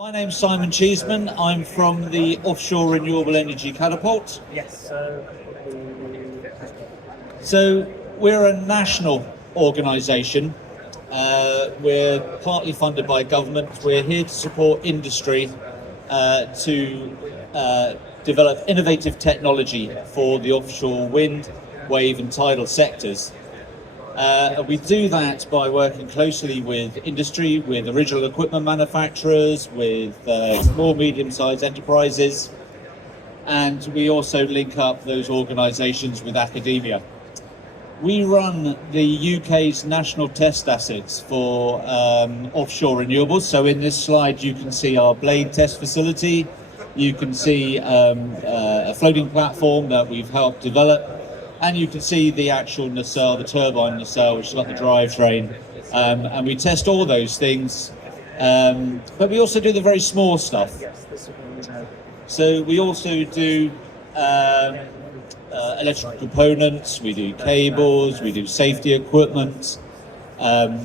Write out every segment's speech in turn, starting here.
My name's Simon Cheeseman. I'm from the Offshore Renewable Energy Catapult. Yes. So we're a national organisation. We're partly funded by government. We're here to support industry to develop innovative technology for the offshore wind, wave and tidal sectors. We do that by working closely with industry, with original equipment manufacturers, with small, medium-sized enterprises, and we also link up those organisations with academia. We run the UK's national test assets for offshore renewables. So in this slide you can see our blade test facility, you can see a floating platform that we've helped develop, and you can see the actual nacelle, the turbine nacelle, which has got the drivetrain. And we test all those things, but we also do the very small stuff. So we also do electrical components, we do cables, we do safety equipment,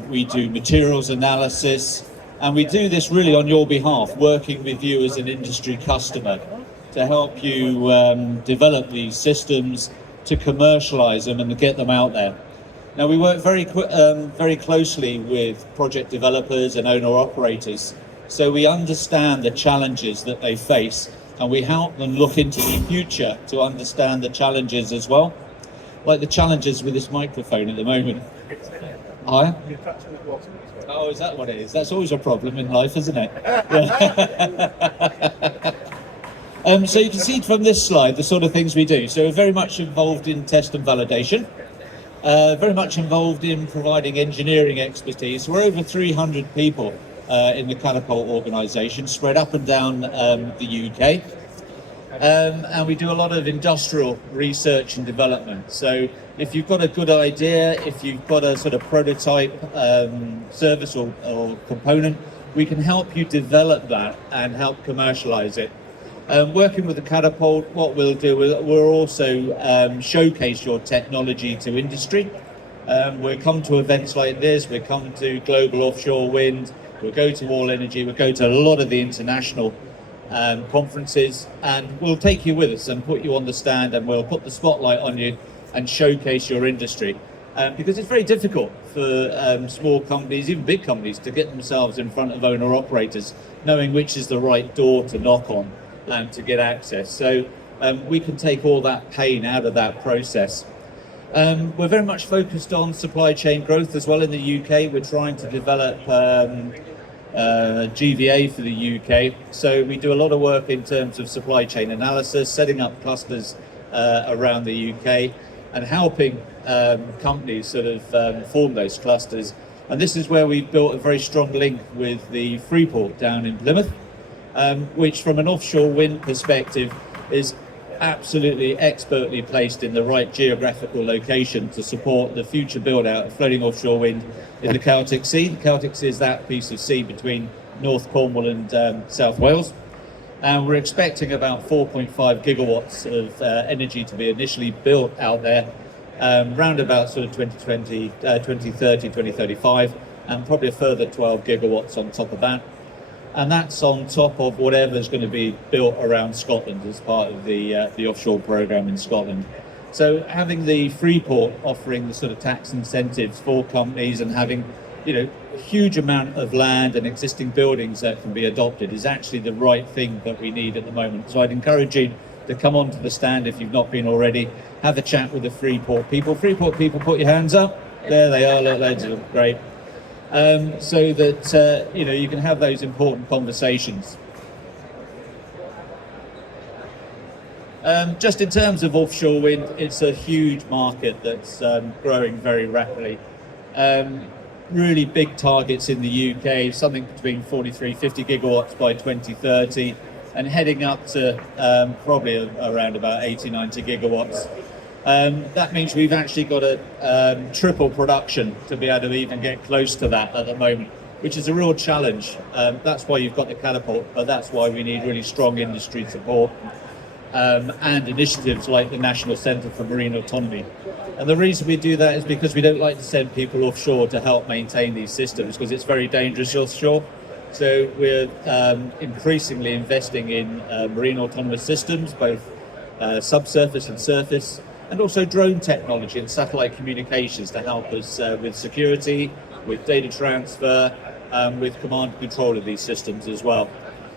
we do materials analysis, and we do this really on your behalf, working with you as an industry customer to help you develop these systems, to commercialize them and to get them out there. Now we work very closely with project developers and owner-operators, so we understand the challenges that they face, and we help them look into the future to understand the challenges as well, like the challenges with this microphone at the moment. Hi? Oh, is that what it is? That's always a problem in life, isn't it? So you can see from this slide the sort of things we do. So we're very much involved in test and validation, very much involved in providing engineering expertise. We're over 300 people in the Catapult organisation, spread up and down the UK. And we do a lot of industrial research and development. So if you've got a good idea, if you've got a sort of prototype service or component, we can help you develop that and help commercialise it. Working with the Catapult, what we'll do, we'll also showcase your technology to industry. We'll come to events like this, we'll come to Global Offshore Wind, we'll go to All Energy, we'll go to a lot of the international conferences, and we'll take you with us and put you on the stand, and we'll put the spotlight on you and showcase your industry. Because it's very difficult for small companies, even big companies, to get themselves in front of owner-operators, knowing which is the right door to knock on to get access. So we can take all that pain out of that process. We're very much focused on supply chain growth as well in the UK. We're trying to develop GVA for the UK. So we do a lot of work in terms of supply chain analysis, setting up clusters around the UK and helping companies sort of form those clusters. And this is where we've built a very strong link with the Freeport down in Plymouth, which from an offshore wind perspective is absolutely expertly placed in the right geographical location to support the future build out of floating offshore wind in the Celtic Sea. The Celtic Sea is that piece of sea between North Cornwall and South Wales. And we're expecting about 4.5 gigawatts of energy to be initially built out there, round about sort of 2020, 2030, 2035, and probably a further 12 gigawatts on top of that. And that's on top of whatever's going to be built around Scotland as part of the offshore programme in Scotland. So having the Freeport offering the sort of tax incentives for companies and having, a huge amount of land and existing buildings that can be adopted is actually the right thing that we need at the moment. So I'd encourage you to come onto the stand if you've not been already, have a chat with the Freeport people. Freeport people, put your hands up. There they are, loads of them, great. So that you can have those important conversations. Just in terms of offshore wind, it's a huge market that's growing very rapidly. Really big targets in the UK, something between 43-50 gigawatts by 2030, and heading up to probably around about 80-90 gigawatts. That means we've actually got a triple production to be able to even get close to that at the moment, which is a real challenge. That's why you've got the Catapult, but that's why we need really strong industry support and initiatives like the National Centre for Marine Autonomy. And the reason we do that is because we don't like to send people offshore to help maintain these systems, because it's very dangerous offshore. So we're increasingly investing in marine autonomous systems, both subsurface and surface, and also drone technology and satellite communications to help us with security, with data transfer, with command and control of these systems as well.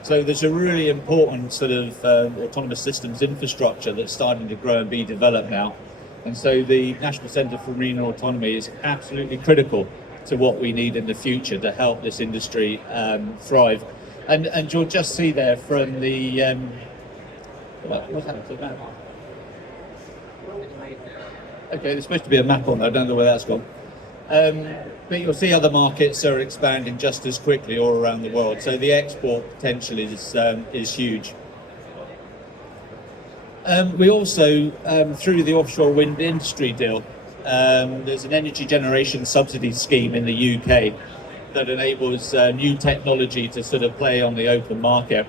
So there's a really important sort of autonomous systems infrastructure that's starting to grow and be developed now. And so the National Centre for Marine Autonomy is absolutely critical to what we need in the future to help this industry thrive. And you'll just see there from the what's happened to the map? Okay, there's supposed to be a map on there. I don't know where that's gone. But you'll see other markets are expanding just as quickly all around the world. So the export potential is huge. We also, through the offshore wind industry deal, there's an energy generation subsidy scheme in the UK that enables new technology to sort of play on the open market.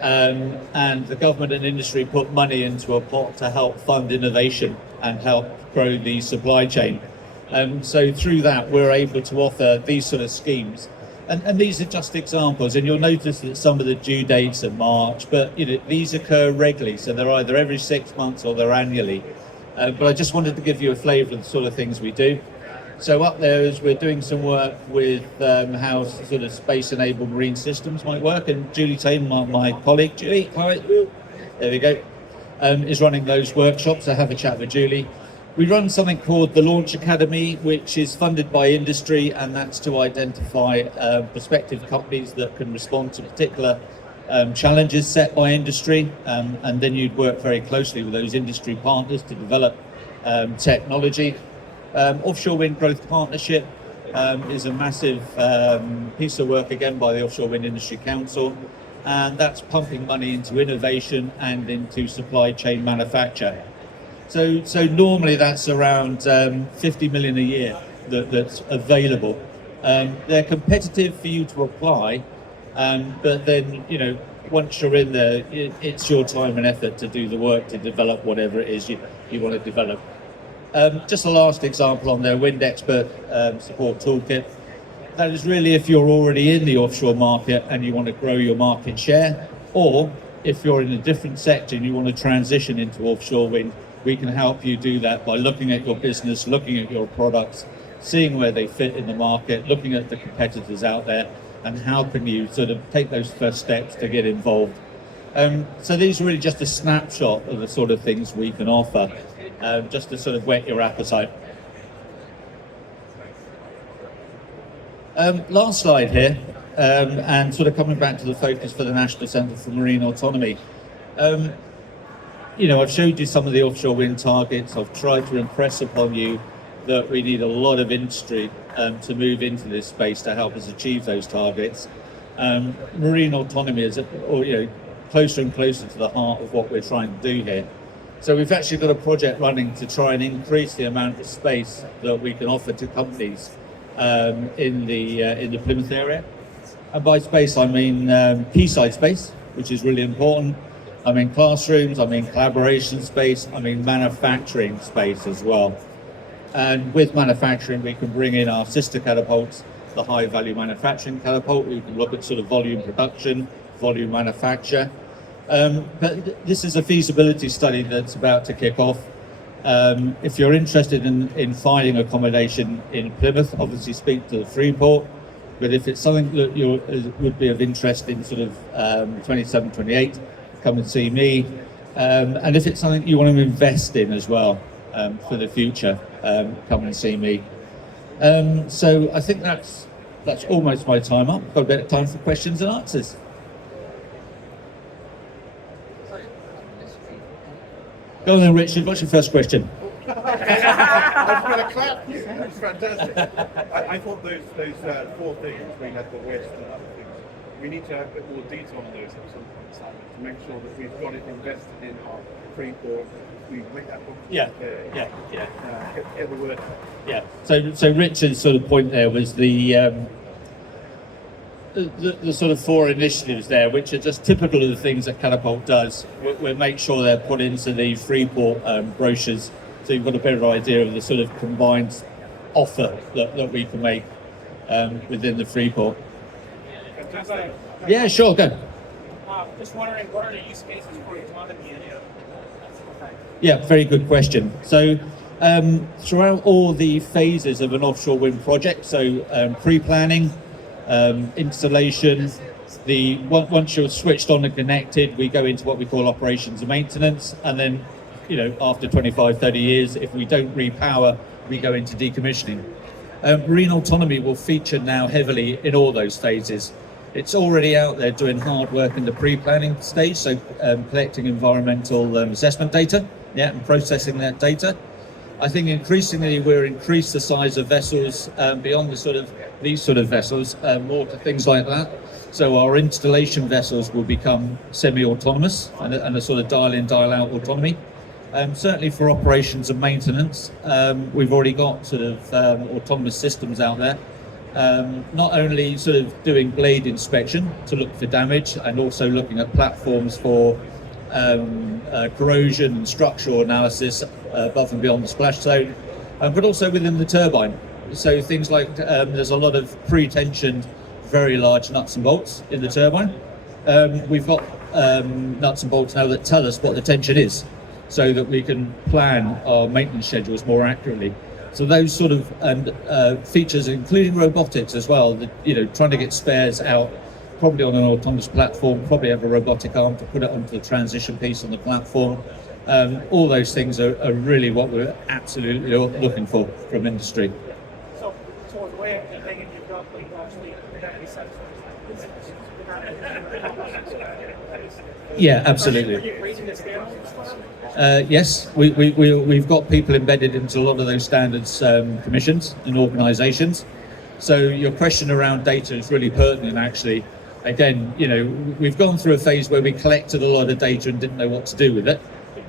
And the government and industry put money into a pot to help fund innovation and help grow the supply chain. So through that, we're able to offer these sort of schemes. And these are just examples, and you'll notice that some of the due dates are March, but these occur regularly, so they're either every 6 months or they're annually. But I just wanted to give you a flavour of the sort of things we do. So up there is we're doing some work with how sort of space-enabled marine systems might work, and Julie Tame, my colleague, Julie, hi, there we go, is running those workshops. So have a chat with Julie. We run something called the Launch Academy, which is funded by industry, and that's to identify prospective companies that can respond to particular challenges set by industry, and then you'd work very closely with those industry partners to develop technology. Offshore Wind Growth Partnership is a massive piece of work again by the Offshore Wind Industry Council, and that's pumping money into innovation and into supply chain manufacture. So normally that's around 50 million a year that's available. They're competitive for you to apply, but then once you're in there, it's your time and effort to do the work to develop whatever it is you want to develop. Just the last example on their Wind Expert Support Toolkit. That is really if you're already in the offshore market and you want to grow your market share, or if you're in a different sector and you want to transition into offshore wind, we can help you do that by looking at your business, looking at your products, seeing where they fit in the market, looking at the competitors out there, and how can you sort of take those first steps to get involved. So these are really just a snapshot of the sort of things we can offer, just to sort of whet your appetite. Last slide here, and sort of coming back to the focus for the National Centre for Marine Autonomy. I've showed you some of the offshore wind targets. I've tried to impress upon you that we need a lot of industry to move into this space to help us achieve those targets. Marine autonomy is closer and closer to the heart of what we're trying to do here. So we've actually got a project running to try and increase the amount of space that we can offer to companies in the Plymouth area. And by space, I mean quayside space, which is really important. I mean classrooms, I mean collaboration space, I mean manufacturing space as well. And with manufacturing, we can bring in our sister catapults, the high value manufacturing catapult. We can look at sort of volume production, volume manufacture. But this is a feasibility study that's about to kick off. If you're interested in finding accommodation in Plymouth, obviously speak to the Freeport. But if it's something that would be of interest in sort of 27, 28, come and see me. And if it's something you want to invest in as well for the future, come and see me. So I think that's almost my time up. Got a bit of time for questions and answers. Go on then, Richard. What's your first question? I was going to clap. It's fantastic. I thought those 4 things, we had the West and other things, we need to have a bit more detail on those at some point, Simon, to make sure that we've got it invested in our Freeport. We make that book. Yeah. Get the word out. Yeah. So Richard's sort of point there was the sort of 4 initiatives there, which are just typical of the things that Catapult does. We'll make sure they're put into the Freeport brochures, so you've got a better idea of the sort of combined offer that we can make within the Freeport. Fantastic. Yeah, sure, go. Just wondering, what are the use cases for autonomy? Yeah, very good question. So throughout all the phases of an offshore wind project, so pre-planning, installation, once you're switched on and connected, we go into what we call operations and maintenance, and then after 25, 30 years, if we don't repower, we go into decommissioning. Marine Autonomy will feature now heavily in all those phases. It's already out there doing hard work in the pre-planning stage, so collecting environmental assessment data, and processing that data. I think increasingly we'll increase the size of vessels beyond these sort of vessels, more to things like that. So our installation vessels will become semi-autonomous and a sort of dial-in, dial-out autonomy. Certainly for operations and maintenance, we've already got sort of autonomous systems out there. Not only sort of doing blade inspection to look for damage, and also looking at platforms for corrosion and structural analysis above and beyond the splash zone, but also within the turbine. So things like there's a lot of pre-tensioned, very large nuts and bolts in the turbine. We've got nuts and bolts now that tell us what the tension is, so that we can plan our maintenance schedules more accurately. So those sort of features, including robotics as well, trying to get spares out, probably on an autonomous platform, probably have a robotic arm to put it onto the transition piece on the platform. All those things are really what we're absolutely looking for from industry. So the way of thinking you've got actually Yeah, absolutely. Are you raising the standards? Yes, we've got people embedded into a lot of those standards commissions and organisations. So your question around data is really pertinent, actually. Again, we've gone through a phase where we collected a lot of data and didn't know what to do with it.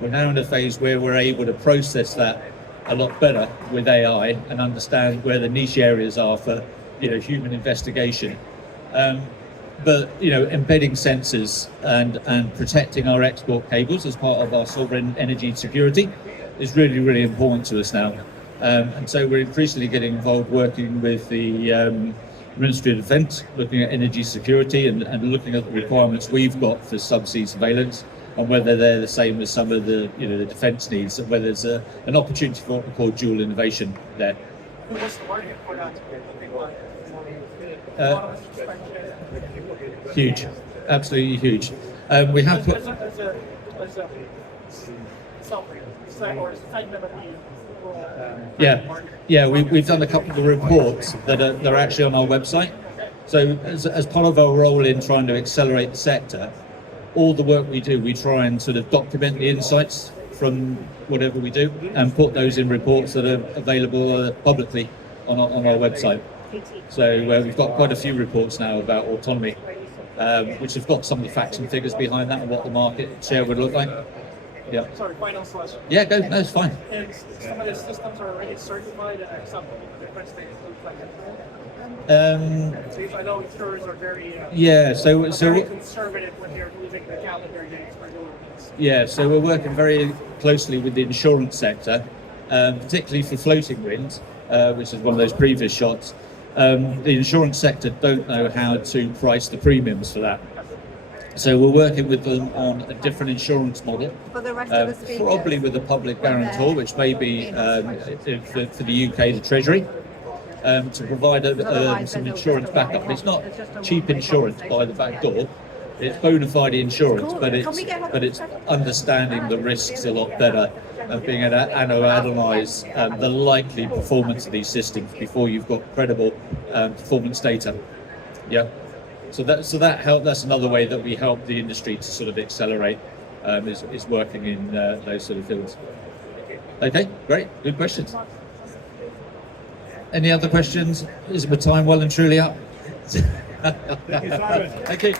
We're now in a phase where we're able to process that a lot better with AI and understand where the niche areas are for human investigation. But embedding sensors and protecting our export cables as part of our sovereign energy security is really, really important to us now. And so we're increasingly getting involved working with the Ministry of Defence, looking at energy security and looking at the requirements we've got for subsea surveillance, and whether they're the same as some of the the defence needs, and whether there's an opportunity for what we call dual innovation there. What's the market for that? Huge, absolutely huge. We have put. Yeah, we've done a couple of reports that are actually on our website. So as part of our role in trying to accelerate the sector, all the work we do, we try and sort of document the insights from whatever we do and put those in reports that are available publicly on our website. So we've got quite a few reports now about autonomy, which have got some of the facts and figures behind that and what the market share would look like. Yeah. Sorry, final question. Yeah, go. No, it's fine. And some of the systems are already certified and some different states look like I know insurers are very very conservative when they're moving the calendar dates for doing this. Yeah, so we're working very closely with the insurance sector, particularly for floating wind, which is one of those previous shots. The insurance sector don't know how to price the premiums for that. So we're working with them on a different insurance model, probably with a public guarantor, which may be for the UK, the Treasury, to provide some insurance backup. It's not cheap insurance by the back door. It's bona fide insurance, but it's understanding the risks a lot better and being able to analyse the likely performance of these systems before you've got credible performance data. Yeah. So that help. That's another way that we help the industry to sort of accelerate is working in those sort of fields. Okay, great, good questions. Any other questions? Is my time well and truly up? Thank you, Simon. Thank you.